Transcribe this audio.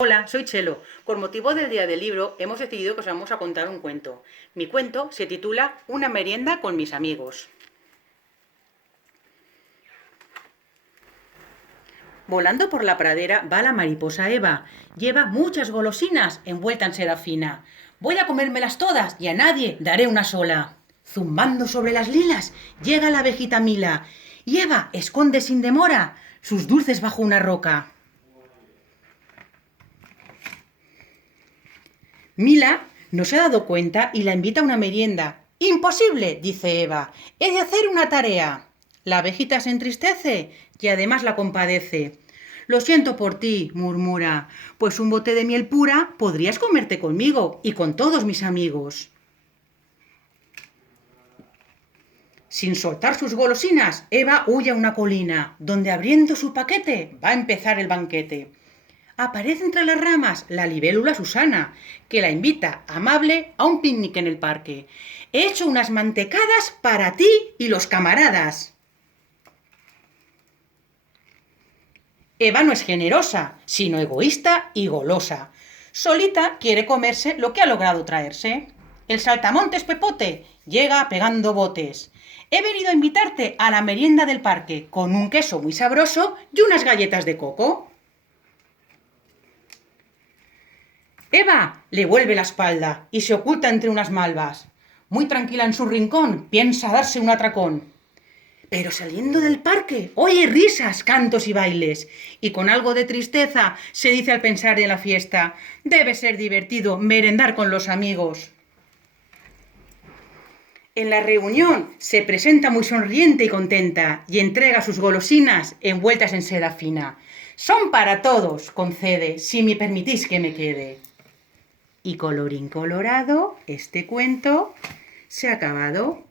Hola, soy Chelo. Con motivo del Día del Libro hemos decidido que os vamos a contar un cuento. Mi cuento se titula Una merienda con mis amigos. Volando por la pradera va la mariposa Eva. Lleva muchas golosinas envueltas en seda fina. Voy a comérmelas todas y a nadie daré una sola. Zumbando sobre las lilas llega la abejita Mila y Eva esconde sin demora sus dulces bajo una roca. Mila no se ha dado cuenta y la invita a una merienda. ¡Imposible!, dice Eva. He de hacer una tarea. La abejita se entristece y además la compadece. Lo siento por ti, murmura, pues un bote de miel pura podrías comerte conmigo y con todos mis amigos. Sin soltar sus golosinas, Eva huye a una colina, donde abriendo su paquete va a empezar el banquete. Aparece entre las ramas la libélula Susana, que la invita, amable, a un picnic en el parque. He hecho unas mantecadas para ti y los camaradas. Eva no es generosa, sino egoísta y golosa. Solita quiere comerse lo que ha logrado traerse. El saltamontes Pepote llega pegando botes. He venido a invitarte a la merienda del parque, con un queso muy sabroso y unas galletas de coco. Eva le vuelve la espalda y se oculta entre unas malvas. Muy tranquila en su rincón, piensa darse un atracón. Pero saliendo del parque, oye risas, cantos y bailes. Y con algo de tristeza se dice al pensar en la fiesta: debe ser divertido merendar con los amigos. En la reunión se presenta muy sonriente y contenta y entrega sus golosinas envueltas en seda fina. Son para todos, concede, si me permitís que me quede. Y colorín colorado, este cuento se ha acabado.